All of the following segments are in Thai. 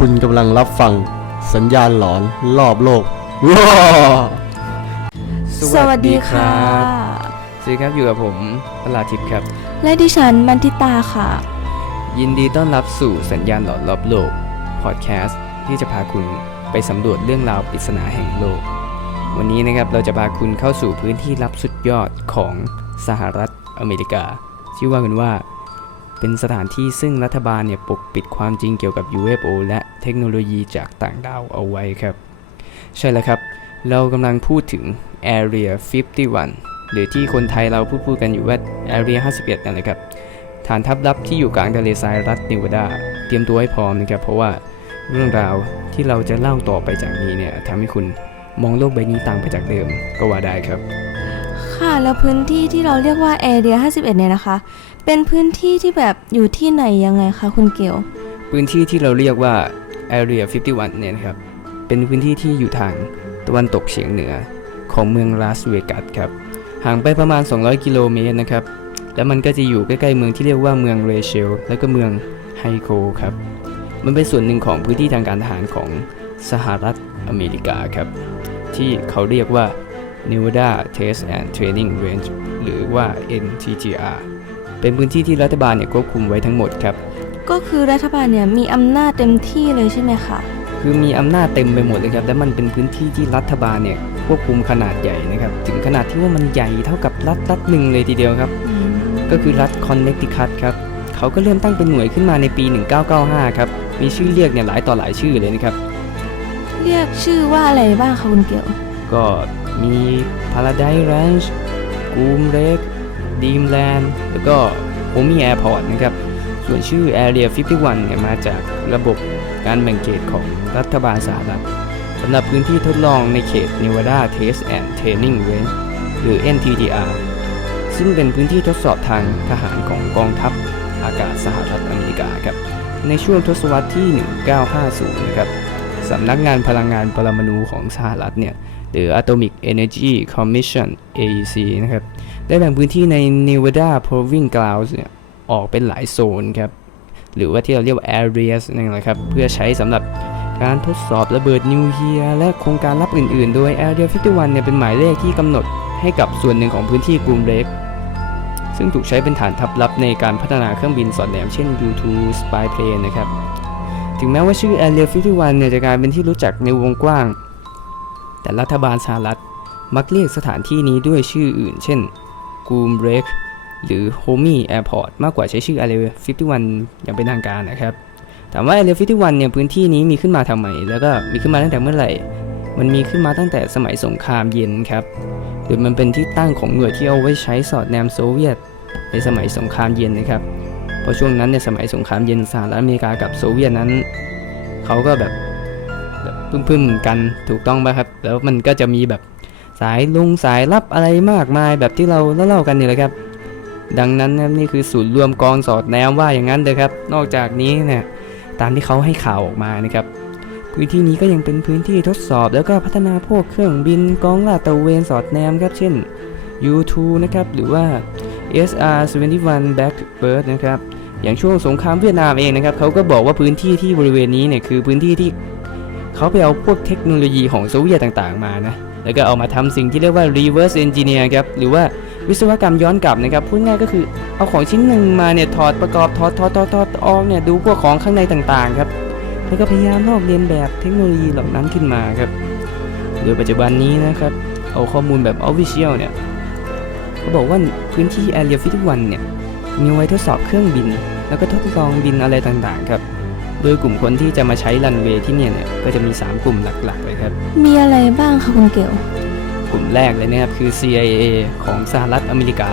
คุณกำลังรับฟัง สัญญาณหลอนรอบโลกว้าสวัสดีค่ะ สวัสดีครับอยู่กับผมประหลาดทิพย์ครับ และดิฉันมันทิตาค่ะ ยินดีต้อนรับสู่สัญญาณหลอนรอบโลกพอดแคสต์ที่จะพาคุณไปสำรวจเรื่องราวปริศนาแห่งโลก วันนี้นะครับเราจะพาคุณเข้าสู่พื้นที่ลับสุดยอดของสหรัฐอเมริกา ชื่อว่ากันว่า เป็นสถานที่ซึ่งรัฐบาลเนี่ยปกปิดความจริงเกี่ยวกับ UFO และเทคโนโลยีจากต่างดาวเอาไว้ครับ ใช่แล้วครับ เรากำลังพูดถึง Area 51 หรือที่คนไทยเราพูดพูดกันอยู่ว่า Area 51 นั่นแหละครับ ฐานทัพลับที่อยู่กลางทะเลทรายรัฐนิวาดา เตรียมตัวให้พร้อมนะครับ เพราะว่าเรื่องราวที่เราจะเล่าต่อไปจากนี้เนี่ยทำให้คุณมองโลกใบนี้ต่างไปจากเดิมก็ว่าได้ครับ ค่ะแล้วพื้นที่ที่เราเรียกว่า Area 51 เนี่ยนะคะ เป็นพื้นที่ที่แบบอยู่ที่ไหนยังไงคะคุณเกลพื้นที่ที่เราเรียกว่า Area 51 เนี่ยนะครับ เป็นพื้นที่ที่อยู่ทางตะวันตกเฉียงเหนือของเมืองลาสเวกัสครับ ห่างไปประมาณ 200 กิโลเมตรนะครับ แล้วมันก็จะอยู่ใกล้ๆเมืองที่เรียกว่าเมืองเรเชล และก็เมืองไฮโคครับ มันเป็นส่วนหนึ่งของพื้นที่ทางการทหารของสหรัฐอเมริกาครับ ที่เขาเรียกว่า Nevada Test and Training Range หรือว่า NTTR เป็นพื้นที่ที่รัฐบาลเนี่ยควบคุมไว้ทั้งหมดครับ ก็คือรัฐบาลเนี่ยมีอำนาจเต็มที่เลยใช่ไหมคะคือมีอำนาจเต็มไปหมดเลยครับ และมันเป็นพื้นที่ที่รัฐบาลเนี่ยควบคุมขนาดใหญ่นะครับ ถึงขนาดที่ว่ามันใหญ่เท่ากับรัฐรัฐหนึ่งเลยทีเดียวครับ ก็คือรัฐคอนเน c ติคัตครับ เขาก็เริ่มตั้งเป็นหน่วยขึ้นมาในปี 1995 ครับ มีชื่อเรียกเนี่ยหลายต่อหลายชื่อเลยนะครับ เรียกชื่อว่าอะไรบ้างคะคุณเกลก็ มี Paradise Ranch Groom Lake Dreamland แล้วก็ Homey Airport นะครับ ส่วนชื่อ Area 51เนี่ยมาจากระบบการแบ่งเขตของรัฐบาลสหรัฐสำหรับพื้นที่ทดลองในเขต Nevada Test and Training Range หรือ NTTR ซึ่งเป็นพื้นที่ทดสอบทางทหารของกองทัพอากาศสหรัฐอเมริกาครับ ในช่วงทศวรรษที่ 1950 นะครับสำนักงานพลังงานปรมาณูของสหรัฐเนี่ย หรือ Atomic Energy Commission AEC นะครับ ได้แบ่งพื้นที่ใน Nevada Proving Grounds เนี่ยออกเป็นหลายโซนครับ หรือว่าที่เราเรียกว่า areas นั่นแหละครับ เพื่อใช้สำหรับการทดสอบระเบิดนิวเคลียร์และโครงการลับอื่น ๆ โดย Area 51 เนี่ยเป็นหมายเลขที่กำหนดให้กับส่วนหนึ่งของพื้นที่กลุ่มเล็กซึ่งถูกใช้เป็นฐานทัพลับในการพัฒนาเครื่องบินสอดแนมเช่น U2 Spy Plane นะครับ ถึงแม้ว่าชื่อ Area 51 เนี่ยจะกลายเป็นที่รู้จักในวงกว้าง แต่รัฐบาลสหรัฐมักเรียกสถานที่นี้ด้วยชื่ออื่น เช่น Groom Lake หรือ Homey Airport มากกว่าใช้ชื่อ Area 51 อย่างเป็นทางการนะครับ ถามว่า Area 51 เนี่ยพื้นที่นี้มีขึ้นมาทำไม แล้วก็มีขึ้นมาตั้งแต่เมื่อไหร่ มันมีขึ้นมาตั้งแต่สมัยสงครามเย็นครับโดยมันเป็นที่ตั้งของหน่วยที่เอาไว้ใช้สอดแนมโซเวียต ในสมัยสงครามเย็นนะครับ เพราะช่วงนั้นเนี่ยสมัยสงครามเย็นสหรัฐอเมริกากับโซเวียตนั้น เขาก็แบบ พึ่มๆกันถูกต้องป่ะครับ แล้วมันก็จะมีแบบสายลุงสายลับอะไรมากมายแบบที่เราเล่าๆกันนี่แหละครับ ดังนั้นนะนี่คือศูนย์รวมกองสอดแนมว่าอย่างนั้นเลยครับ นอกจากนี้เนี่ยตามที่เขาให้ข่าวออกมานะครับพื้นที่นี้ก็ยังเป็นพื้นที่ทดสอบแล้วก็พัฒนาพวกเครื่องบินกองลาดตระเวนสอดแนมครับ เช่น U2 นะครับหรือว่า SR-71 Blackbird นะครับอย่างช่วงสงครามเวียดนามเองนะครับเขาก็บอกว่าพื้นที่ที่บริเวณนี้เนี่ยคือพื้นที่ที่ เขาไปเอาพวกเทคโนโลยีของโซเวียตต่างๆมานะ แล้วก็เอามาทำสิ่งที่เรียกว่า reverse engineer ครับ หรือว่าวิศวกรรมย้อนกลับนะครับ พูดง่ายก็คือเอาของชิ้นหนึ่งมาเนี่ยถอดประกอบถอดถอดถอดถอดออกเนี่ยดูพวกของข้างในต่างๆครับ แล้วก็พยายามลอกเลียนแบบเทคโนโลยีเหล่านั้นขึ้นมาครับ โดยปัจจุบันนี้นะครับ เอาข้อมูลแบบ official เนี่ยเขาบอกว่าพื้นที่ Area 51เนี่ยมีไว้ทดสอบเครื่องบิน แล้วก็ทดลองบินอะไรต่างๆครับ โดยกลุ่มคนที่จะมาใช้รันเวย์ที่เนี่ยเนี่ยก็จะมี 3 กลุ่มหลักๆเลยครับ มีอะไรบ้างคะคุณเกลกลุ่มแรกเลยนะครับคือ CIA ของสหรัฐอเมริกา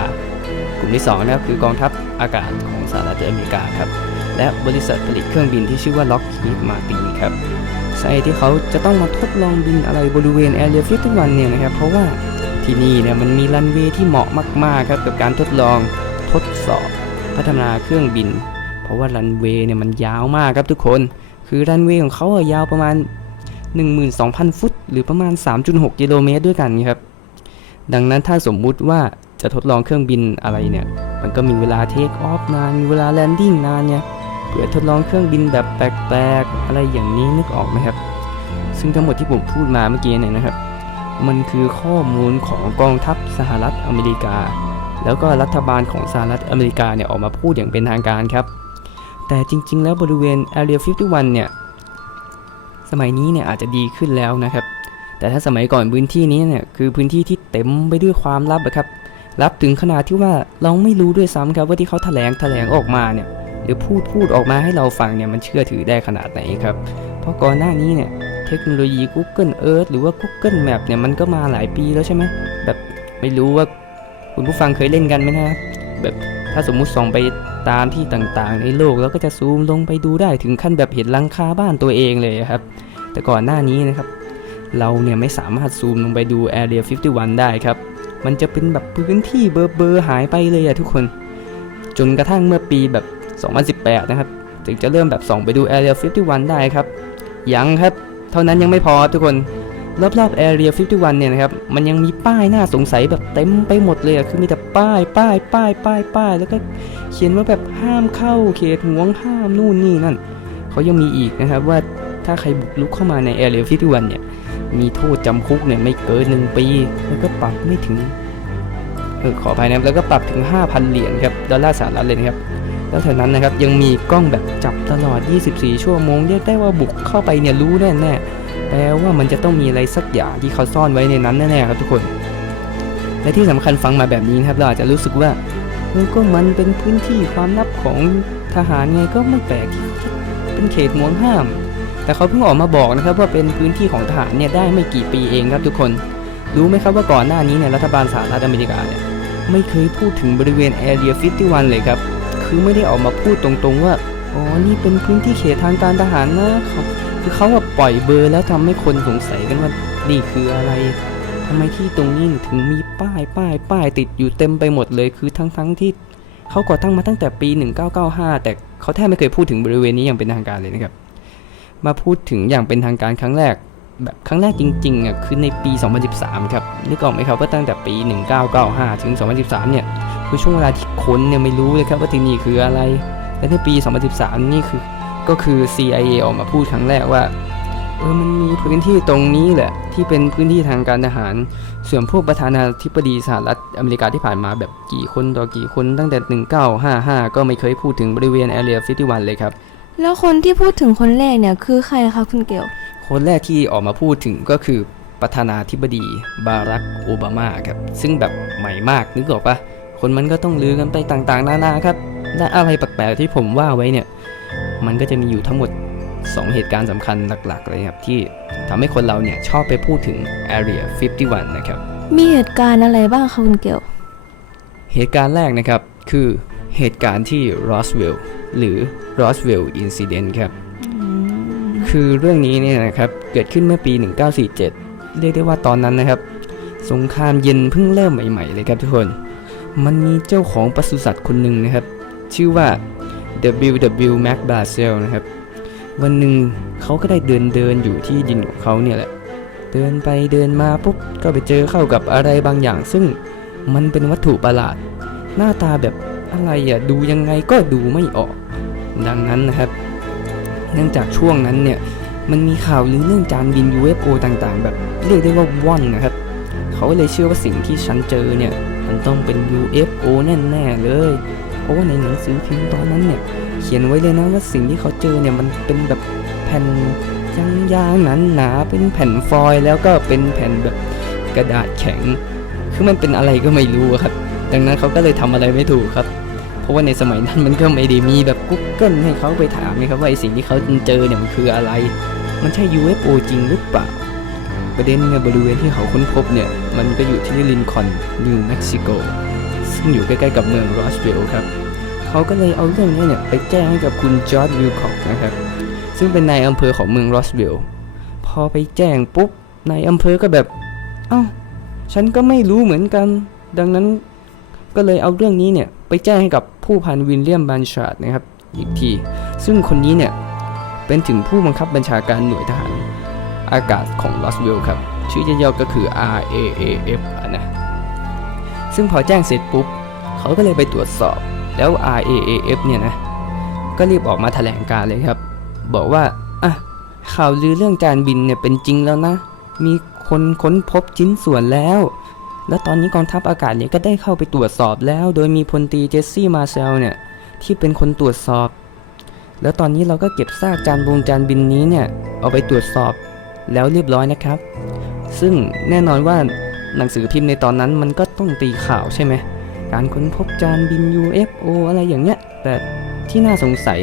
กลุ่มที่2นะครับคือกองทัพอากาศของสหรัฐอเมริกาครับ และบริษัทผลิตเครื่องบินที่ชื่อว่า Lockheed Martin ครับสาเหตุที่เขาจะต้องมาทดลองบินอะไรบริเวณ Area 51เนี่ยนะครับเพราะว่าที่นี่เนี่ยมันมีรันเวย์ที่เหมาะมากๆครับกับการทดลองทดสอบพัฒนาเครื่องบิน เพราะว่ารันเวย์เนี่ยมันยาวมากครับทุกคน คือรันเวย์ของเขาอะยาวประมาณ 12,000 ฟุต หรือประมาณ 3.6 กิโลเมตรด้วยกันครับ ดังนั้นถ้าสมมุติว่าจะทดลองเครื่องบินอะไรเนี่ย มันก็มีเวลาเทคออฟนาน มีเวลาแลนดิ้งนานเนี่ยผื่อทดลองเครื่องบินแบบแปลกๆ อะไรอย่างนี้นึกออกไหมครับ ซึ่งทั้งหมดที่ผมพูดมาเมื่อกี้เนี่ยนะครับ มันคือข้อมูลของกองทัพสหรัฐอเมริกา แล้วก็รัฐบาลของสหรัฐอเมริกาเนี่ยออกมาพูดอย่างเป็นทางการครับ แต่จริง ๆ แล้วบริเวณ Area 51 เนี่ย สมัยนี้เนี่ยอาจจะดีขึ้นแล้วนะครับ แต่ถ้าสมัยก่อนพื้นที่นี้เนี่ยคือพื้นที่ที่เต็มไปด้วยความลับอะครับ ลับถึงขนาดที่ว่าเราไม่รู้ด้วยซ้ำครับว่าที่เขาแถลงแถลงออกมาเนี่ยหรือพูดพูดออกมาให้เราฟังเนี่ยมันเชื่อถือได้ขนาดไหนครับ เพราะก่อนหน้านี้เนี่ยเทคโนโลยี Google Earth หรือว่า Google Map เนี่ยมันก็มาหลายปีแล้วใช่ไหมแบบไม่รู้ว่าคุณผู้ฟังเคยเล่นกันไหมนะครับแบบถ้าสมมุติส่องไป ตามที่ต่างๆ ในโลกแล้วก็จะซูมลงไปดูได้ถึงขั้นแบบเห็นหลังคาบ้านตัวเองเลยครับ แต่ก่อนหน้านี้นะครับ เราเนี่ยไม่สามารถซูมลงไปดู Area 51 ได้ครับ มันจะเป็นแบบพื้นที่เบอร์เบอร์หายไปเลยอะทุกคน จนกระทั่งเมื่อปีแบบ 2018 นะครับ ถึงจะเริ่มแบบส่องไปดู Area 51 ได้ครับ ยังครับ เท่านั้นยังไม่พอทุกคน รอบๆ Area 51 เนี่ยนะครับ มันยังมีป้ายน่าสงสัยแบบเต็มไปหมดเลยอะคือมีแต่ป้ายป้ายป้ายป้ายป้ายแล้วก็เขียนว่าแบบห้ามเข้าเขตห่วงห้ามนู่นนี่นั่นเขายังมีอีกนะครับว่าถ้าใครบุกรุกเข้ามาใน Area 51 เนี่ย มีโทษจำคุกเนี่ยไม่เกิน1ปี แล้วก็ปรับไม่ถึงเออขออภัยนะครับแล้วก็ปรับถึง 5,000 เหรียญครับดอลลาร์สหรัฐเลยนะครับแล้วเท่านั้นนะครับยังมีกล้องแบบจับตลอด 24 ชั่วโมงเรียกได้ว่าบุกเข้าไปเนี่ยรู้แน่ๆ แปลว่ามันจะต้องมีอะไรสักอย่างที่เขาซ่อนไว้ในนั้นแน่ๆครับทุกคน และที่สำคัญฟังมาแบบนี้นะครับเราอาจจะรู้สึกว่าเออก็มันเป็นพื้นที่ความลับของทหารไงก็ไม่แปลกเป็นเขตห่วงห้าม แต่เขาเพิ่งออกมาบอกนะครับว่าเป็นพื้นที่ของทหารเนี่ยได้ไม่กี่ปีเองครับทุกคน รู้ไหมครับว่าก่อนหน้านี้เนี่ยรัฐบาลสหรัฐอเมริกาเนี่ยไม่เคยพูดถึงบริเวณ Area 51เลยครับ คือไม่ได้ออกมาพูดตรงๆว่า อ๋อ นี่เป็นพื้นที่เขตทางการทหารนะเขา คือเขาว่าปล่อยเบอร์แล้วทำให้คนสงสัยกันว่านี่คืออะไรทำไมที่ตรงนี้ถึงมีป้ายป้ายป้ายติดอยู่เต็มไปหมดเลย คือทั้งๆที่เขาก่อตั้งมาตั้งแต่ปี 1995 แต่เขาแทบไม่เคยพูดถึงบริเวณนี้อย่างเป็นทางการเลยนะครับ มาพูดถึงอย่างเป็นทางการครั้งแรก แบบครั้งแรกจริงๆอะคือในปี 2013 ครับ นึกออกไหมครับว่าตั้งแต่ปี 1995 ถึง 2013 เนี่ยคือช่วงเวลาที่คนเนี่ยไม่รู้เลยครับว่าที่นี่คืออะไร และในปี 2013 นี่คือ ก็คือ CIA ออกมาพูดครั้งแรกว่าเออมันมีพื้นที่ตรงนี้แหละ ที่เป็นพื้นที่ทางการทหาร ส่วนพวกประธานาธิบดีสหรัฐอเมริกาที่ผ่านมาแบบกี่คนต่อกี่คนตั้งแต่ 1955 ก็ไม่เคยพูดถึงบริเวณ Area 51เลยครับ แล้วคนที่พูดถึงคนแรกเนี่ยคือใครคะคุณเกลคนแรกที่ออกมาพูดถึงก็คือประธานาธิบดีบารักโอบามาครับ ซึ่งแบบใหม่มากนึกออกปะคนมันก็ต้องลือกันไปต่างๆ นานาครับและอะไรแปลกๆที่ผมว่าไว้เนี่ย มันก็จะมีอยู่ทั้งหมด 2 เหตุการณ์สำคัญหลักๆเลยครับ ที่ทำให้คนเราเนี่ยชอบไปพูดถึง Area 51 นะครับ มีเหตุการณ์อะไรบ้างคะคุณเกลเหตุการณ์แรกนะครับ คือเหตุการณ์ที่ Roswell หรือ Roswell Incident ครับ คือเรื่องนี้เนี่ยนะครับ เกิดขึ้นเมื่อปี 1947 เรียกได้ว่าตอนนั้นนะครับ สงครามเย็นเพิ่งเริ่มใหม่ ๆ เลยครับทุกคน มันมีเจ้าของปศุสัตว์คนหนึ่งนะครับ ชื่อว่า W.W. Mac b a s e l นะครับ วันหนึ่งเขาก็ได้เดินเดินอยู่ที่ดินของเขาเนี่ยแหละ เดินไปเดินมาปุ๊บก็ไปเจอเข้ากับอะไรบางอย่าง ซึ่งมันเป็นวัตถุประหลาด หน้าตาแบบอะไรอะดูยังไงก็ดูไม่ออก ดังนั้นนะครับ เนื่องจากช่วงนั้นเนี่ยมันมีข่าวลือเรื่องจานบิน UFO ต่างๆ แบบเรียกได้ว่าว่อนนะครับ เขาเลยเชื่อว่าสิ่งที่ฉันเจอเนี่ย มันต้องเป็น UFO แน่ๆเลย เพราะว่าในหนังสือพิมพ์ตอนนั้นเนี่ย เขียนไว้เลยนะว่าสิ่งที่เขาเจอเนี่ยมันเป็นแบบแผ่นยางๆหนาเป็นแผ่นฟอยล์แล้วก็เป็นแผ่นแบบกระดาษแข็ง คือมันเป็นอะไรก็ไม่รู้ครับ ดังนั้นเขาก็เลยทำอะไรไม่ถูกครับ เพราะว่าในสมัยนั้นมันก็ไม่ได้มีแบบ Google ให้เขาไปถามนะครับว่าไอสิ่งที่เขาเจอเนี่ยมันคืออะไร มันใช่ UFO จริงหรือเปล่า ประเด็นเนี่ยบริเวณที่เขาค้นพบเนี่ย มันก็อยู่ที่ลินคอนนิวเม็กซิโก ซึ่งอยู่ใกล้ๆกับเมืองรอสเวลล์ครับเขาก็เลยเอาเรื่องนี้เนี่ยไปแจ้งให้กับคุณจอร์ดวิลคอกนะครับซึ่งเป็นนายอำเภอของเมืองรอสเวลล์พอไปแจ้งปุ๊บนายอำเภอก็แบบ เอ้าฉันก็ไม่รู้เหมือนกัน ดังนั้นก็เลยเอาเรื่องนี้เนี่ยไปแจ้งให้กับผู้พันวิลเลียมบันชาร์ดนะครับอีกที ซึ่งคนนี้เนี่ยเป็นถึงผู้บังคับบัญชาการหน่วยทหารอากาศของลอสเวลล์ครับ ชื่อย่อๆก็คือ RAAF อะนะ ซึ่งพอแจ้งเสร็จปุ๊บเขาก็เลยไปตรวจสอบ แล้ว RAAF เนี่ยนะ ก็รีบออกมาแถลงการเลยครับ บอกว่า อะ ข่าวลือเรื่องจานบินเนี่ยเป็นจริงแล้วนะ มีคนค้นพบชิ้นส่วนแล้ว แล้วตอนนี้กองทัพอากาศเนี่ยก็ได้เข้าไปตรวจสอบแล้ว โดยมีพลตรีเจสซี่มาเซลเนี่ย ที่เป็นคนตรวจสอบ แล้วตอนนี้เราก็เก็บซากจานบงจานบินนี้เนี่ย เอาไปตรวจสอบแล้วเรียบร้อยนะครับ ซึ่งแน่นอนว่า หนังสือพิมพ์ในตอนนั้นมันก็ต้องตีข่าวใช่ไหม การค้นพบจานบิน UFO อะไรอย่างเงี้ย แต่ที่น่าสงสัย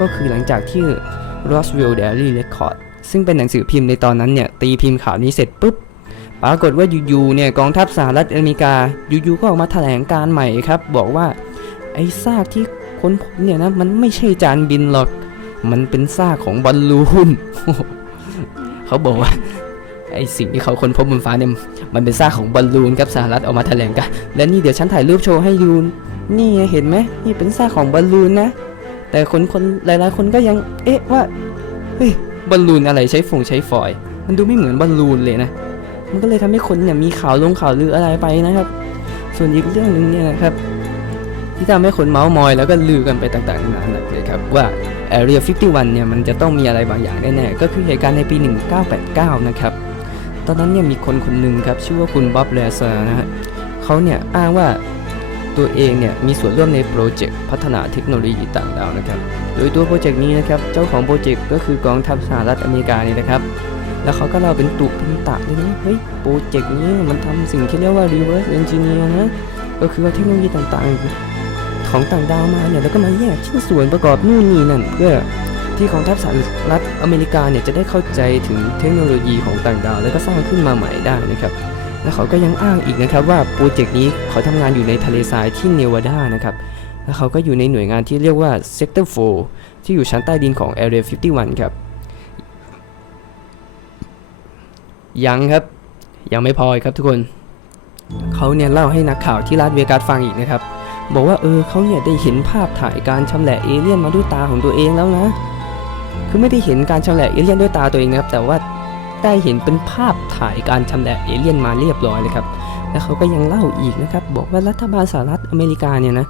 ก็คือหลังจากที่ Roswell Daily Record ซึ่งเป็นหนังสือพิมพ์ในตอนนั้นเนี่ยตีพิมพ์ข่าวนี้เสร็จปุ๊บปรากฏว่าอยู่ๆเนี่ยกองทัพสหรัฐอเมริกาอยู่ๆก็ออกมาแถลงการใหม่ครับ บอกว่าไอ้ซากที่ค้นพบเนี่ยนะมันไม่ใช่จานบินหรอก มันเป็นซากของบอลลูนเขาบอกว่าไอ้สิ่งที่เขาค้นพบบนฟ้าเนี่ย มันเป็นซากของบอลลูนครับสหรัฐออกมาแถลงการและนี่เดี๋ยวฉันถ่ายรูปโชว์ให้ดูนี่เห็นไหมนี่เป็นซากของบอลลูนนะ แต่คนคนหลายๆ คนก็ยัง เอ๊ะว่าเฮ้ยบอลลูนอะไรใช้ฟงใช้ฟอย มันดูไม่เหมือนบอลลูนเลยนะ มันก็เลยทำให้คนเนี่ยมีข่าวลงข่าวลืออะไรไปนะครับ ส่วนอีกเรื่องหนึ่งเนี่ยนะครับ ที่ทำให้คนเมาส์มอยแล้วก็ลือกันไปต่างๆนานาเลยครับว่า Area 51 เนี่ยมันจะต้องมีอะไรบางอย่างแน่ๆ ก็คือเหตุการณ์ในปี 1989 นะครับ ตอนนั้นเนี่ยมีคนคนหนึ่งครับชื่อว่าคุณบ๊อบแลเซอร์นะฮะเขาเนี่ยอ้างว่าตัวเองเนี่ยมีส่วนร่วมในโปรเจกต์พัฒนาเทคโนโลยีต่างดาวนะครับ โดยตัวโปรเจกต์นี้นะครับเจ้าของโปรเจกต์ก็คือกองทัพสหรัฐอเมริกานี่นะครับ แล้วเขาก็เล่าเป็นตุเป็นตะเลยนะเฮ้ยโปรเจกต์นี้มันทำสิ่งที่เรียกว่า reverse engineer นะก็คือเอาเทคโนโลยีต่างๆ ของต่างดาวมาเนี่ยแล้วก็มาแยกชิ้นส่วนประกอบนู่นนี่นั่นเพื่อ ที่กองทัพสหรัฐอเมริกาเนี่ยจะได้เข้าใจถึงเทคโนโลยีของต่างดาว แล้วก็สร้างขึ้นมาใหม่ได้นะครับ และเขาก็ยังอ้างอีกนะครับว่าโปรเจกต์นี้เขาทำงานอยู่ในทะเลทรายที่เนวาดานะครับแล้วเขาก็อยู่ในหน่วยงานที่เรียกว่า Sector 4 ที่อยู่ชั้นใต้ดินของ Area 51 ครับ ยังครับ ยังไม่พอครับทุกคน เขาเนี่ยเล่าให้นักข่าวที่รัสเวกัสฟังอีกนะครับ บอกว่าเออเขาเนี่ยได้เห็นภาพถ่ายการชำแหละเอเลี่ยนมาด้วยตาของตัวเองแล้วนะ คือไม่ได้เห็นการชำแหละเอเลี่ยนด้วยตาตัวเองนะครับ แต่ว่าได้เห็นเป็นภาพถ่ายการชำแหละเอเลี่ยนมาเรียบร้อยเลยครับ แล้วเขาก็ยังเล่าอีกนะครับ บอกว่ารัฐบาลสหรัฐอเมริกาเนี่ยนะ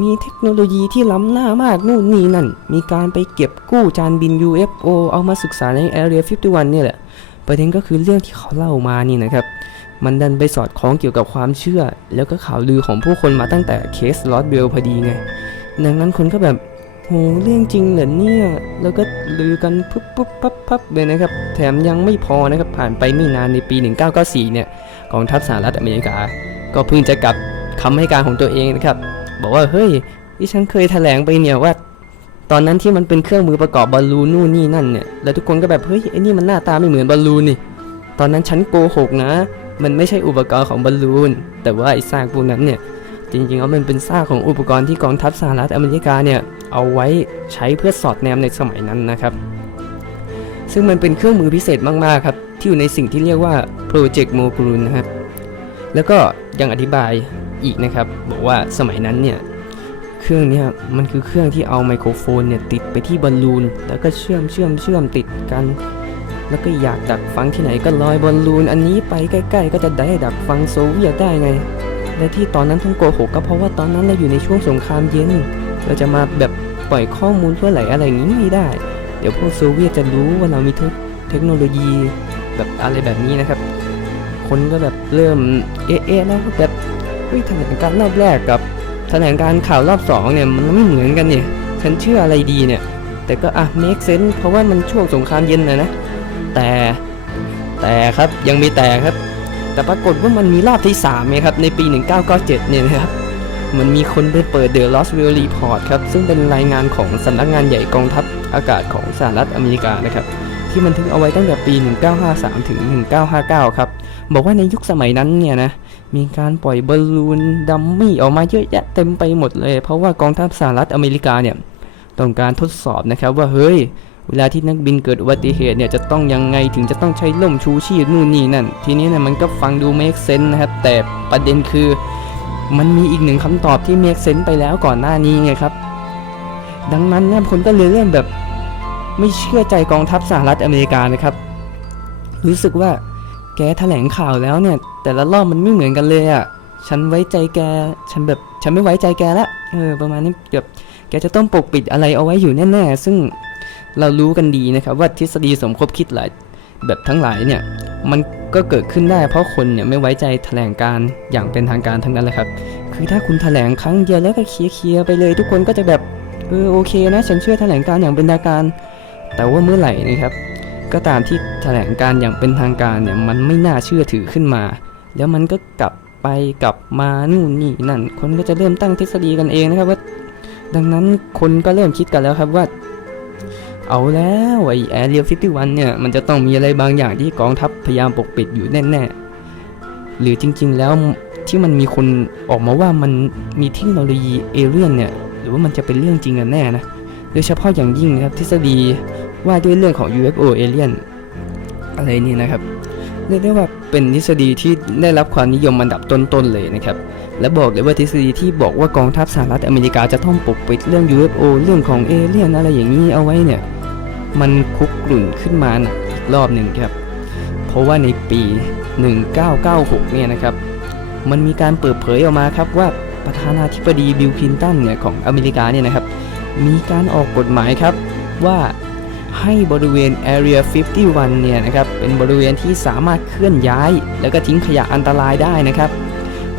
มีเทคโนโลยีที่ล้ำหน้ามากนู่นนี่นั่น มีการไปเก็บกู้จานบิน UFO เอามาศึกษาใน Area 51เนี่ยแหละ ประเด็นก็คือเรื่องที่เขาเล่ามานี่นะครับ มันดันไปสอดคล้องเกี่ยวกับความเชื่อ แล้วก็ข่าวลือของผู้คนมาตั้งแต่เคสลอตเบลพอดีไง ดังนั้นคนก็แบบ โหเรื่องจริงเหรอเนี่ย แล้วก็ลือกันปุ๊บปุ๊บปั๊บปั๊บเลยนะครับ แถมยังไม่พอนะครับ ผ่านไปไม่นานในปี 1994 เนี่ยกองทัพสหรัฐอเมริกา ก็เพิ่งจะกลับคำให้การของตัวเองนะครับ บอกว่าเฮ้ยที่ฉันเคยแถลงไปเนี่ยว่า ตอนนั้นที่มันเป็นเครื่องมือประกอบบอลลูนนู่นนี่นั่นเนี่ยแล้วทุกคนก็แบบเฮ้ยไอ้นี่มันหน้าตาไม่เหมือนบอลลูนนี่ตอนนั้นฉันโกหกนะ มันไม่ใช่อุปกรณ์ของบอลลูนแต่ว่าไอ้ซากพวกนั้นเนี่ยจริงๆแล้วมันเป็นซากของอุปกรณ์ที่กองทัพสหรัฐอเมริกาเนี่ย เอาไว้ใช้เพื่อสอดแนมในสมัยนั้นนะครับ ซึ่งมันเป็นเครื่องมือพิเศษมากๆครับ ที่อยู่ในสิ่งที่เรียกว่าโปรเจกต์โมกูลนะครับ แล้วก็ยังอธิบายอีกนะครับ บอกว่าสมัยนั้นเนี่ยเครื่องนี้มันคือเครื่องที่เอาไมโครโฟนเนี่ยติดไปที่บอลลูน แล้วก็เชื่อมเชื่อมเชื่อมติดกัน แล้วก็อยากดักฟังที่ไหนก็ลอยบอลลูน อันนี้ไปใกล้ ๆ ก็จะได้ดักฟังโซเวียตได้ไงและที่ตอนนั้นต้องโกหกก็เพราะว่าตอนนั้นเราอยู่ในช่วงสงครามเย็น เราจะมาแบบ ปล่อยข้อมูลเพื่อไหลอะไรอย่างนี้ไม่ได้ เดี๋ยวพวกโซเวียตจะรู้ว่าเรามีเทคโนโลยีแบบอะไรแบบนี้นะครับ คนก็แบบเริ่มเอ๊ะๆแล้วก็แบบเฮ้ยแถลงการรอบแรกกับแถลงการข่าวรอบสองเนี่ยมันไม่เหมือนกันเนี่ยฉันเชื่ออะไรดีเนี่ย แต่ก็อะ make sense เพราะว่ามันช่วงสงครามเย็นนะนะ แต่แต่ครับยังมีแต่ครับ แต่ปรากฏว่ามันมีรอบที่3ไงครับในปี 1997 เนี่ยนะครับ มันมีคนไปเปิด The Roswell Report ครับ ซึ่งเป็นรายงานของสำนักงานใหญ่กองทัพอากาศของสหรัฐอเมริกานะครับที่บันทึกเอาไว้ตั้งแต่ปี 1953 ถึง 1959 ครับ บอกว่าในยุคสมัยนั้นเนี่ยนะ มีการปล่อยบอลลูนดัมมี่ออกมาเยอะแยะเต็มไปหมดเลย เพราะว่ากองทัพสหรัฐอเมริกาเนี่ย ต้องการทดสอบนะครับว่าเฮ้ย เวลาที่นักบินเกิดอุบัติเหตุเนี่ยจะต้องยังไงถึงจะต้องใช้ล่มชูชีพนู่นนี่นั่น ทีนี้เนี่ยมันก็ฟังดู make sense นะครับ แต่ประเด็นคือ มันมีอีกหนึ่งคำตอบที่ make sense ไปแล้วก่อนหน้านี้ไงครับ ดังนั้นเนี่ยคนก็เลยเริ่มแบบไม่เชื่อใจกองทัพสหรัฐอเมริกานะครับ รู้สึกว่าแกแถลงข่าวแล้วเนี่ย แต่ละรอบมันไม่เหมือนกันเลยอะ่ะ ฉันไว้ใจแก ฉันแบบฉันไม่ไว้ใจแกละ เออประมาณนี้แบบแกจะต้องปกปิดอะไรเอาไว้อยู่แน่ๆ ซึ่งเรารู้กันดีนะครับว่าทฤษฎีสมคบคิดหลายแบบทั้งหลายเนี่ยมัน ก็เกิดขึ้นได้เพราะคนเนี่ยไม่ไว้ใจแถลงการอย่างเป็นทางการทั้งนั้นแหละครับ คือถ้าคุณแถลงครั้งเดียวแล้วก็เคลียร์ไปเลย ทุกคนก็จะแบบเออโอเคนะ ฉันเชื่อแถลงการอย่างเป็นทางการ แต่ว่าเมื่อไหร่นะครับ ก็ตามที่แถลงการอย่างเป็นทางการเนี่ยมันไม่น่าเชื่อถือขึ้นมา แล้วมันก็กลับไปกลับมานู่นนี่นั่น คนก็จะเริ่มตั้งทฤษฎีกันเองนะครับว่า ดังนั้นคนก็เริ่มคิดกันแล้วครับว่า เอาแล้วไอแอเรียฟิฟวันเนี่ย มันจะต้องมีอะไรบางอย่างที่กองทัพพยายามปกปิดอยู่แน่ๆ หรือจริง ๆ แล้วที่มันมีคนออกมาว่ามันมีเทคโนโลยีเอเลียนเนี่ย หรือว่ามันจะเป็นเรื่องจริงกันแน่นะ โดยเฉพาะอย่างยิ่งนะครับทฤษฎีว่าด้วยเรื่องของ UFO เอเลียนอะไรนี่นะครับเรียกได้ว่าเป็นทฤษฎีที่ได้รับความนิยมอันดับต้นๆเลยนะครับ และบอกเลยว่าทฤษฎีที่บอกว่ากองทัพสหรัฐอเมริกาจะต้องปกปิดเรื่อง UFO เรื่องของเอเลี่ยนอะไรอย่างนี้เอาไว้เนี่ย มันคุกกรุ่นขึ้นมาอีกรอบหนึ่งครับ เพราะว่าในปี 1996 เนี่ยนะครับ มันมีการเปิดเผยออกมาครับว่าประธานาธิบดีบิลคินตันเนี่ยของอเมริกาเนี่ยนะครับ มีการออกกฎหมายครับว่าให้บริเวณ Area 51 เนี่ยนะครับ เป็นบริเวณที่สามารถเคลื่อนย้าย แล้วก็ทิ้งขยะอันตรายได้นะครับ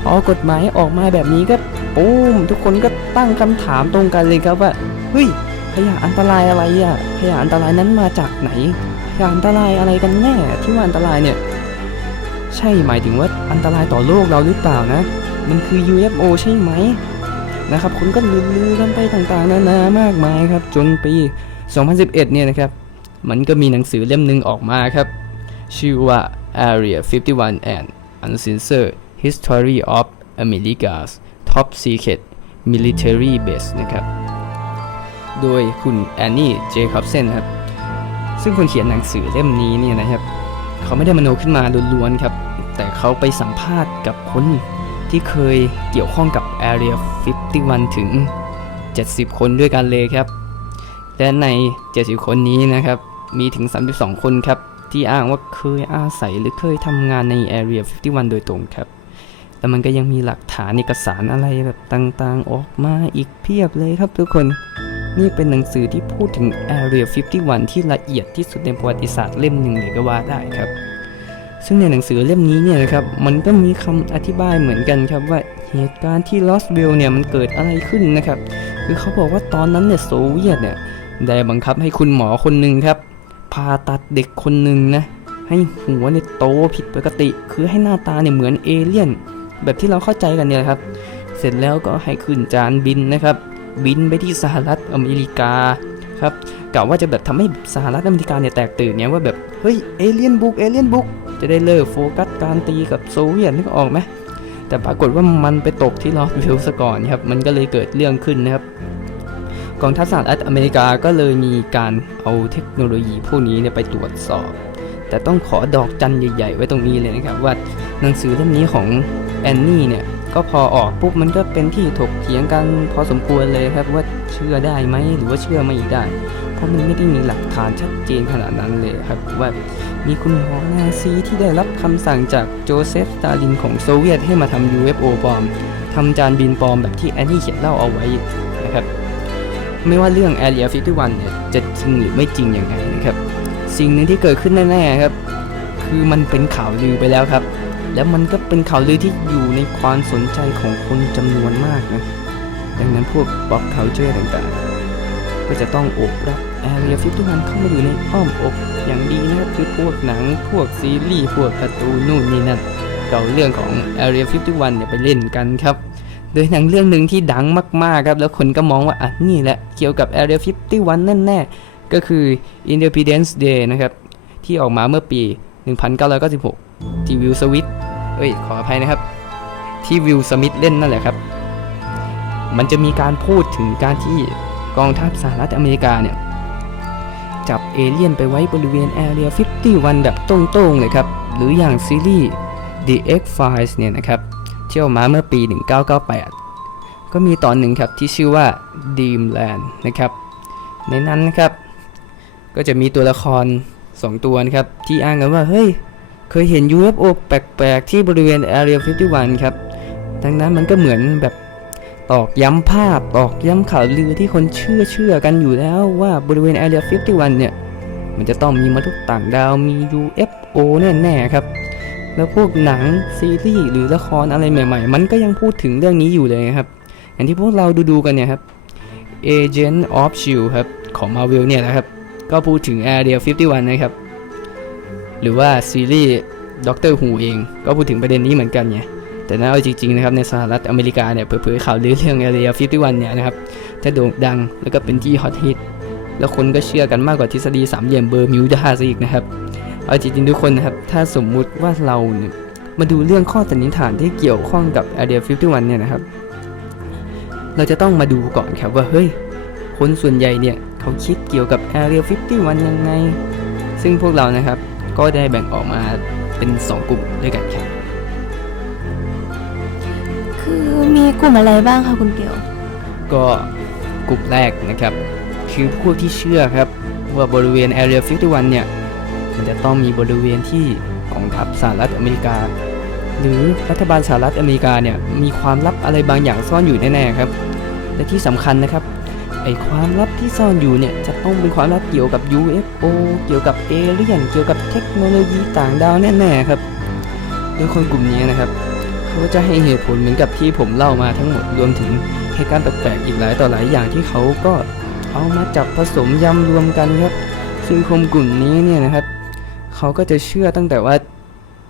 พอกฎหมายออกมาแบบนี้ก็ปุ้มทุกคนก็ตั้งคำถามตรงกันเลยครับว่า เฮ้ย ขยะอันตรายอะไรอะ่ะขยะอันตรายนั้นมาจากไหนขยะอันตรายอะไรกันแน่ที่ว่าอันตรายเนี่ย ใช่หมายถึงว่าอันตรายต่อโลกเราหรือเปล่านะ มันคือ UFO ใช่ไหมนะครับคนก็ลือๆกันไปต่างๆนานามากมายครับ จนปี 2011 เนี่ยนะครับ มันก็มีหนังสือเล่มหนึ่งออกมาครับ ชื่อว่า Area 51 and Uncensored History of America's Top Secret Military Base นะครับ โดยคุณแอนนี่ เจคอบเซนครับ ซึ่งคนเขียนหนังสือเล่มนี้เนี่ยนะครับ เขาไม่ได้มโนขึ้นมาล้วนๆครับ แต่เขาไปสัมภาษณ์กับคนที่เคยเกี่ยวข้องกับ Area 51 ถึง 70 คนด้วยกันเลยครับ และใน 70 คนนี้นะครับ มีถึง 32 คนครับ ที่อ้างว่าเคยอาศัยหรือเคยทำงานใน Area 51 โดยตรงครับแต่มันก็ยังมีหลักฐานเอกสารอะไรแบบต่างๆ ออกมาอีกเพียบเลยครับทุกคน นี่เป็นหนังสือที่พูดถึง Area 51 ที่ละเอียดที่สุดในประวัติศาสตร์เล่มหนึ่งเลยก็ว่าได้ครับ ซึ่งในหนังสือเล่มนี้เนี่ยนะครับ มันก็มีคำอธิบายเหมือนกันครับว่าเหตุการณ์ที่ลอสเวลเนี่ยมันเกิดอะไรขึ้นนะครับ คือเขาบอกว่าตอนนั้นเนี่ยโซเวียตเนี่ยได้บังคับให้คุณหมอคนหนึ่งครับผ่าตัดเด็กคนหนึ่งนะให้หัวเนี่ยโตผิดปกติ คือให้หน้าตาเนี่ยเหมือนเอเลี่ยน แบบที่เราเข้าใจกันเนี่ยครับ เสร็จแล้วก็ให้ขึ้นจานบินนะครับ บินไปที่สหรัฐอเมริกาครับกะว่าจะแบบทำให้สหรัฐอเมริกาเนี่ยแตกตื่นเนี่ยว่าแบบเฮ้ยเอเลี่ยนบุกเอเลี่ยนบุกจะได้เลิกโฟกัสการตีกับโซเวียตนึกออกไหมแต่ปรากฏว่ามันไปตกที่ลอสเวลซะก่อนครับมันก็เลยเกิดเรื่องขึ้นนะครับกองทัพสหรัฐอเมริกาก็เลยมีการเอาเทคโนโลยีพวกนี้เนี่ยไปตรวจสอบ แต่ต้องขอดอกจันใหญ่ ๆ ไว้ตรงนี้เลยนะครับว่าหนังสือเล่มนี้ของแอนนี่เนี่ย ก็พอออกปุ๊บมันก็เป็นที่ถกเถียงกันพอสมควรเลยครับว่าเชื่อได้ไหมหรือว่าเชื่อไม่ได้ เพราะมันไม่ได้มีหลักฐานชัดเจนขนาดนั้นเลยครับว่ามีคุณหมอนาซีที่ได้รับคำสั่งจากโจเซฟสตาลินของโซเวียตให้มาทำ UFO ปลอมทำจานบินปลอมแบบที่แอนนี่เขียนเล่าเอาไว้นะครับไม่ว่าเรื่อง Area 51เนี่ยจะจริงหรือไม่จริงยังไงนะครับ สิ่งหนึ่งที่เกิดขึ้นแน่ๆครับ คือมันเป็นข่าวลือไปแล้วครับ แล้วมันก็เป็นข่าวลือที่อยู่ในความสนใจของคนจำนวนมากนะ ดังนั้นพวก pop culture ต่างๆ ก็จะต้องอบรับ Area 51เข้ามาอยู่ในอ้อมอกอย่างดีนะครับคือพวกหนังพวกซีรีส์พวกการ์ตูนนู่นนี่นั่นก็เอาเรื่องของ Area 51 เนี่ยไปเล่นกันครับ โดยหนังเรื่องหนึ่งที่ดังมากๆครับ แล้วคนก็มองว่าอะนี่แหละเกี่ยวกับ Area 51 นั่นแน่ๆก็คือ Independence Day นะครับ ที่ออกมาเมื่อปี 1996 ที่วิลสวิตเอ้ยขออภัยนะครับ ที่วิลสมิธเล่นนั่นแหละครับ มันจะมีการพูดถึงการที่กองทัพสหรัฐอเมริกาเนี่ย จับเอเลี่ยนไปไว้บริเวณ Area 51 แบบตรงๆเลยครับ หรืออย่างซีรีส์ The X-Files เนี่ยนะครับเที่ออกมาเมื่อปี 1998 ก็มีตอนหนึ่งครับที่ชื่อว่า Dreamland นะครับ ในนั้นนะครับ ก็จะมีตัวละคร 2 ตัวนะครับ ที่อ้างกันว่าเฮ้ย เคยเห็น UFO แปลกๆ ที่บริเวณ Area 51 ครับ ดังนั้นมันก็เหมือนแบบตอกย้ำภาพ ตอกย้ำข่าวลือที่คนเชื่อเชื่อกันอยู่แล้วว่าบริเวณ Area 51 เนี่ย มันจะต้องมีมนุษย์ต่างดาวมี UFO แน่ๆครับ แล้วพวกหนังซีรีส์หรือละครอะไรใหม่ๆ มันก็ยังพูดถึงเรื่องนี้อยู่เลยครับ อย่างที่พวกเราดูๆกันเนี่ยครับ Agent of Shield ครับของ Marvel เนี่ยนะครับ ก็พูดถึง Area 51 นะครับ หรือว่าซีรีส์ Doctor Who เองก็พูดถึงประเด็นนี้เหมือนกันไงแต่นั้นเอาจริงๆนะครับในสหรัฐอเมริกาเนี่ยเผยๆข่าวลือเรื่อง Area 51เนี่ยนะครับจะโด่งดังแล้วก็เป็นที่ฮอตฮิตแล้วคนก็เชื่อกันมากกว่าทฤษฎีสามเหลี่ยมเบอร์มิวดาซะอีกนะครับเอาจริงๆทุกคนนะครับถ้าสมมุติว่าเราเนี่ยมาดูเรื่องข้อสันนิษฐานที่เกี่ยวข้องกับ Area 51เนี่ยนะครับเราจะต้องมาดูก่อนครับว่าเฮ้ยคนส่วนใหญ่เนี่ยเขาคิดเกี่ยวกับ Area 51ยังไง ซึ่งพวกเรานะครับ ก็ได้แบ่งออกมาเป็น 2 กลุ่มด้วยกันครับ คือมีกลุ่มอะไรบ้างคะคุณเกลก็กลุ่มแรกนะครับ คือพวกที่เชื่อครับ ว่าบริเวณ Area 51 เนี่ย มันจะต้องมีบริเวณที่กองทัพสหรัฐอเมริกา หรือรัฐบาลสหรัฐอเมริกาเนี่ยมีความลับอะไรบางอย่างซ่อนอยู่แน่ๆครับ และที่สำคัญนะครับ ไอความลับที่ซ่อนอยู่เนี่ยจะต้องเป็นความลับเกี่ยวกับ UFO เกี่ยวกับเอเลี่ยนเกี่ยวกับเทคโนโลยีต่างดาวแน่ๆครับ โดยคนกลุ่มนี้นะครับเขาจะให้เหตุผลเหมือนกับที่ผมเล่ามาทั้งหมดรวมถึงเหตุการณ์แปลกๆอีกหลายต่อหลายอย่างที่เขาก็เอามาจับผสมยำรวมกันครับ ซึ่งคนกลุ่มนี้เนี่ยนะครับเขาก็จะเชื่อตั้งแต่ว่า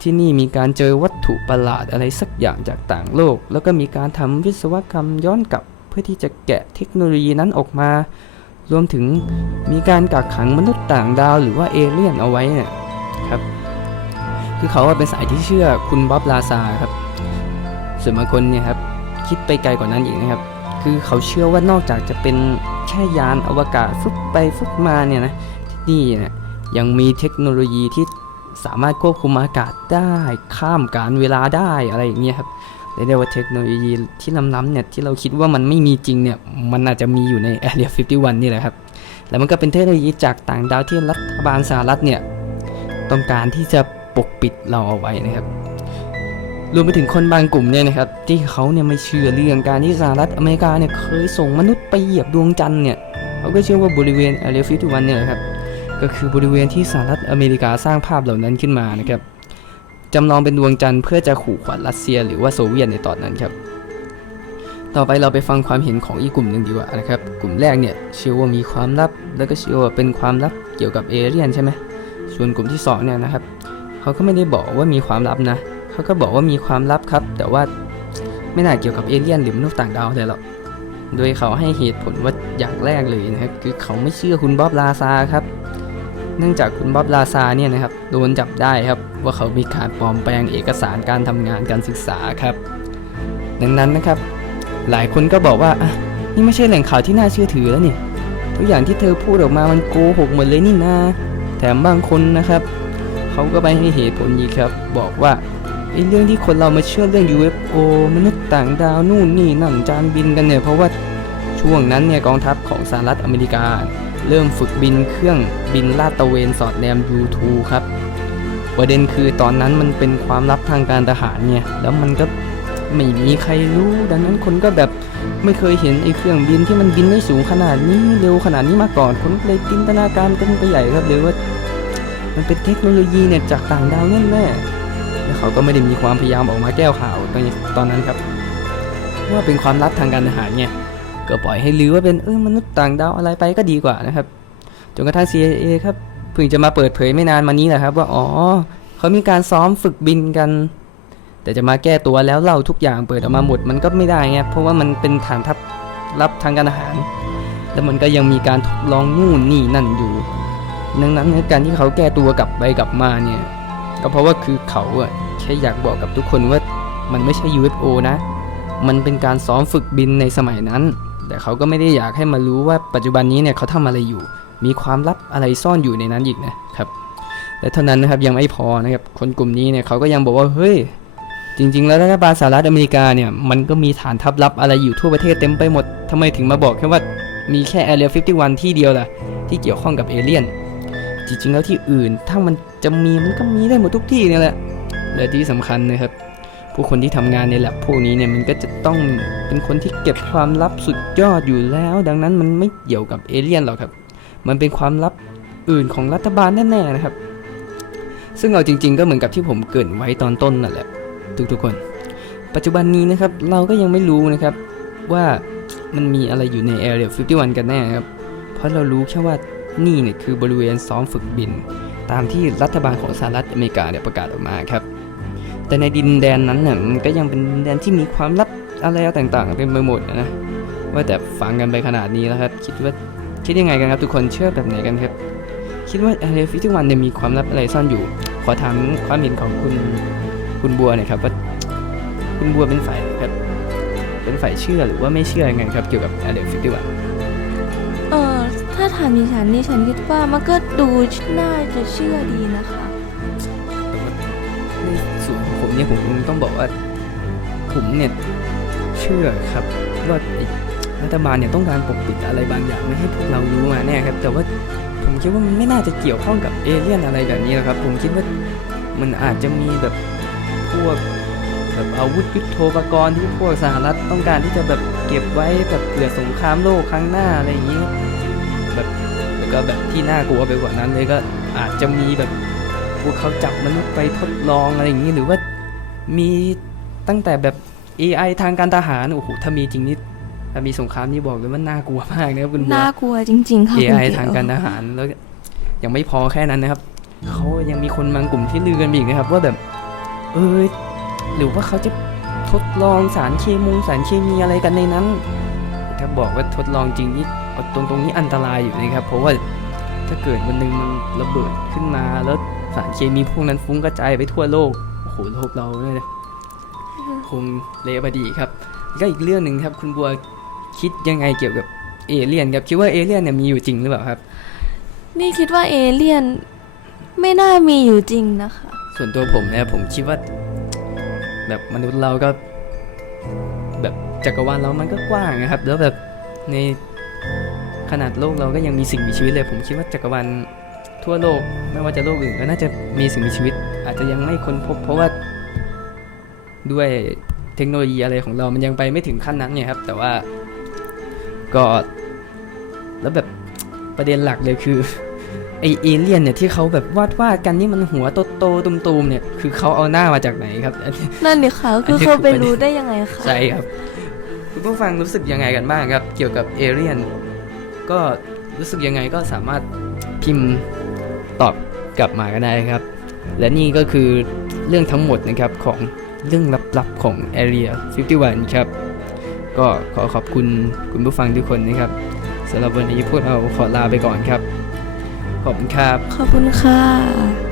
ที่นี่มีการเจอวัตถุประหลาดอะไรสักอย่างจากต่างโลก แล้วก็มีการทำวิศวกรรมย้อนกลับ พื่อที่จะแกะเทคโนโลยีนั้นออกมา รวมถึงมีการกักขังมนุษย์ต่างดาวหรือว่าเอเลี่ยนเอาไว้เนี่ยครับ คือเขาว่าเป็นสายที่เชื่อคุณบ๊อบลาซาครับ ส่วนบางคนเนี่ยครับคิดไปไกลกว่านั้นอีกนะครับ คือเขาเชื่อว่านอกจากจะเป็นแค่ยานอวกาศฟึบไปฟึบมาเนี่ยนะที่นี่เนี่ยยังมีเทคโนโลยีที่สามารถควบคุมอากาศได้ข้ามการเวลาได้อะไรอย่างเงี้ยครับ เรียกได้ว่าเทคโนโลยีที่ล้ำๆเนี่ยที่เราคิดว่ามันไม่มีจริงเนี่ยมันอาจจะมีอยู่ใน Area 51 นี่แหละครับ แล้วมันก็เป็นเทคโนโลยีจากต่างดาวที่รัฐบาลสหรัฐเนี่ยต้องการที่จะปกปิดเราเอาไว้นะครับรวมไปถึงคนบางกลุ่มเนี่ยนะครับที่เขาเนี่ยไม่เชื่อเรื่องการที่สหรัฐอเมริกาเนี่ยเคยส่งมนุษย์ไปเหยียบดวงจันทร์เนี่ยเขาก็เชื่อว่าบริเวณ Area 51เนี่ยนะครับก็คือบริเวณที่สหรัฐอเมริกาสร้างภาพเหล่านั้นขึ้นมานะครับ จำลองเป็นดวงจันทร์เพื่อจะขู่ขวัญรัสเซีย หรือว่าโซเวียตในตอนนั้นครับ ต่อไปเราไปฟังความเห็นของอีกกลุ่มหนึ่งดีกว่านะครับ กลุ่มแรกเนี่ยเชื่อว่ามีความลับ แล้วก็เชื่อว่าเป็นความลับเกี่ยวกับเอเลี่ยนใช่ไหมส่วนกลุ่มที่สองเนี่ยนะครับเขาก็ไม่ได้บอกว่ามีความลับนะเขาก็บอกว่ามีความลับครับ แต่ว่าไม่น่าเกี่ยวกับเอเลี่ยนหรือมนุษย์ต่างดาวเลยหรอก โดยเขาให้เหตุผลว่าอย่างแรกเลยนะครับคือเขาไม่เชื่อคุณบ๊อบลาซาครับ เนื่องจากคุณบ๊อบลาซาเนี่ยนะครับโดนจับได้ครับว่าเขามีการปลอมแปลงเอกสารการทำงานการศึกษาครับ ดังนั้นนะครับ หลายคนก็บอกว่าอะนี่ไม่ใช่แหล่งข่าวที่น่าเชื่อถือแล้วนี่ทุกอย่างที่เธอพูดออกมามันโกหกหมดเลยนี่นาแถมบางคนนะครับเขาก็ไปให้เหตุผลอีกครับ บอกว่าไอ้เรื่องที่คนเรามาเชื่อเรื่อง UFO มนุษย์ต่างดาวนู่นนี่นั่นจานบินกันเนี่ยเพราะว่าช่วงนั้นเนี่ยกองทัพของสหรัฐอเมริกา เริ่มฝึกบินเครื่องบินลาดตระเวนสอดแนม U2 ครับ ประเด็นคือตอนนั้นมันเป็นความลับทางการทหารเนี่ย แล้วมันก็ไม่มีใครรู้ ดังนั้นคนก็แบบไม่เคยเห็นไอ้เครื่องบินที่มันบินได้สูงขนาดนี้เร็วขนาดนี้มาก่อน คนเลยจินตนาการกันไปใหญ่ครับเลยว่า มันเป็นเทคโนโลยีเนี่ยจากต่างดาวแน่ๆแล้วเขาก็ไม่ได้มีความพยายามออกมาแก้ข่าวตอนตอนนั้นครับ ว่าเป็นความลับทางการทหารไง ก็ปล่อยให้ลือว่าเป็นเออมนุษย์ต่างดาวอะไรไปก็ดีกว่านะครับจนกระทั่ง CIA ครับเพิ่งจะมาเปิดเผยไม่นานมานี้แหละครับ ว่าอ๋อเขามีการซ้อมฝึกบินกัน แต่จะมาแก้ตัวแล้วเล่าทุกอย่างเปิดออกมาหมดมันก็ไม่ได้ไงเพราะว่ามันเป็นฐานทัพลับทางการทหาร แล้วมันก็ยังมีการทดลองนู่นนี่นั่นอยู่ ดังนั้นการที่เขาแก้ตัวกลับไปกลับมาเนี่ยก็เพราะว่าคือเขาอะแค่อยากบอกกับทุกคนว่ามันไม่ใช่ UFO นะ มันเป็นการซ้อมฝึกบินในสมัยนั้น แต่เขาก็ไม่ได้อยากให้มารู้ว่าปัจจุบันนี้เนี่ยเขาทำอะไรอยู่ มีความลับอะไรซ่อนอยู่ในนั้นอีกนะครับและเท่านั้นนะครับยังไม่พอนะครับคนกลุ่มนี้เนี่ยเขาก็ยังบอกว่าเฮ้ยจริง ๆ แล้วรัฐบาลสหรัฐอเมริกาเนี่ยมันก็มีฐานทัพลับอะไรอยู่ทั่วประเทศเต็มไปหมดทำไมถึงมาบอกแค่ว่ามีแค่ Area 51 ที่เดียวล่ะ ที่เกี่ยวข้องกับเอเลี่ยน จริงๆแล้วที่อื่นถ้ามันจะมีมันก็มีได้หมดทุกที่นี่แหละและที่สำคัญนะครับ ผู้คนที่ทำงานในแลบพวกนี้เนี่ยมันก็จะต้องเป็นคนที่เก็บความลับสุดยอดอยู่แล้ว ดังนั้นมันไม่เกี่ยวกับเอเลี่ยนหรอกครับ มันเป็นความลับอื่นของรัฐบาลแน่ๆนะครับ ซึ่งเอาจริง ๆ ก็เหมือนกับที่ผมเกรินไว้ตอนต้นนั่นแหละ ทุกๆคน ปัจจุบันนี้นะครับเราก็ยังไม่รู้นะครับว่ามันมีอะไรอยู่ใน Area 51 กันแน่ครับ เพราะเรารู้แค่ว่านี่เนี่ยคือบริเวณซ้อมฝึกบิน ตามที่รัฐบาลของสหรัฐอเมริกาเนี่ยประกาศออกมาครับ แต่ในดินแดนนั้นเนี่ยมันก็ยังเป็นดินแดนที่มีความลับอะไรต่างๆเต็มไปหมดนะว่าแต่ฟังกันไปขนาดนี้แล้วครับคิดว่าคิดยังไงกันครับทุกคนเชื่อแบบไหนกันครับ คิดว่า Area 51เนี่ยมีความลับอะไรซ่อนอยู่ ขอถามความเห็นของคุณคุณบัวหน่อยครับว่าคุณบัวเป็นฝ่ายครับเป็นฝ่ายเชื่อหรือว่าไม่เชื่อยังไงครับ เกี่ยวกับ Area 51เออถ้าถามดิฉันดิฉันคิดว่ามันก็ดูน่าจะเชื่อดีนะคะ เนี่ยผมต้องบอกว่าผมเนี่ยเชื่อครับว่ารัฐบาลเนี่ยต้องการปกปิดอะไรบางอย่างไม่ให้พวกเรารู้มาแน่ครับ แต่ว่าผมคิดว่ามันไม่น่าจะเกี่ยวข้องกับเอเลี่ยนอะไรแบบนี้นะครับ ผมคิดว่ามันอาจจะมีแบบพวกแบบอาวุธยุทโธปกรณ์ที่พวกสหรัฐต้องการที่จะแบบเก็บไว้แบบเผื่อสงครามโลกครั้งหน้าอะไรอย่างนี้แบบแล้วก็แบบที่น่ากลัวไปกว่านั้นเลยก็อาจจะมีแบบพวกเขาจับมนุษย์ไปทดลองอะไรอย่างนี้หรือว่า มีตั้งแต่แบบ AI ทางการทหารโอ้โหถ้ามีจริงนี่ถ้ามีสงครามนี่บอกเลยว่าน่ากลัวมากนะครับคุณบัวน่ากลัวจริงๆค่ะคุณ AI เก๋ทางการทหารแล้วยังไม่พอแค่นั้นนะครับเขายังมีคนบางกลุ่มที่ลือกันอีกนะครับ ว่าแบบเออหรือว่าเขาจะทดลองสารเคมีสารเคมีอะไรกันในนั้น ถ้าบอกว่าทดลองจริงนี่เอาตรงตรงนี้อันตรายอยู่นะครับ เพราะว่าถ้าเกิดวันหนึ่งมันระเบิดขึ้นมาแล้วสารเคมีพวกนั้นฟุ้งกระจายไปทั่วโลก โอ้โหโลกเราเนี่ยคงเละบดีครับแล้วก็อีกเรื่องหนึ่งครับ คุณบัวคิดยังไงเกี่ยวกับเอเลี่ยนครับ คิดว่าเอเลี่ยนเนี่ยมีอยู่จริงหรือเปล่าครับ นี่คิดว่าเอเลี่ยนไม่น่ามีอยู่จริงนะคะ ส่วนตัวผมเนี่ยผมคิดว่า แบบมนุษย์เราก็ แบบจักรวาลเรามันก็กว้างนะครับ แล้วแบบในขนาดโลกเราก็ยังมีสิ่งมีชีวิตเลย ผมคิดว่าจักรวาล ทั่วโลกไม่ว่าจะโลกอื่นก็น่าจะมีสิ่งมีชีวิต อาจจะยังไม่ค้นพบ เพราะว่าด้วยเทคโนโลยีอะไรของเรามันยังไปไม่ถึงขั้นนั้นเนี่ยครับ แต่ว่าก็แล้วแบบประเด็นหลักเลยคือไอเอเลี่ยนเนี่ยที่เขาแบบวาดวาดๆกันนี่มันหัวโตโตๆตุมๆเนี่ยคือเขาเอาหน้ามาจากไหนครับอันนี้นั่นดิค่ะคืออันนี้เขาไปคือประเด็นรู้ได้ยังไงคะใช่ครับคุณผู้ฟังรู้สึกยังไงกันบ้างครับ เกี่ยวกับเอเลี่ยนก็รู้สึกยังไงก็สามารถพิมพ์ ตอบกลับมาก็ได้ครับ และนี่ก็คือเรื่องทั้งหมดนะครับของเรื่องลับๆของ Area 51 ครับ ก็ขอขอบคุณคุณผู้ฟังทุกคนนะครับสำหรับวันนี้พวกเราขอลาไปก่อนครับ ขอบคุณครับ ขอบคุณค่ะ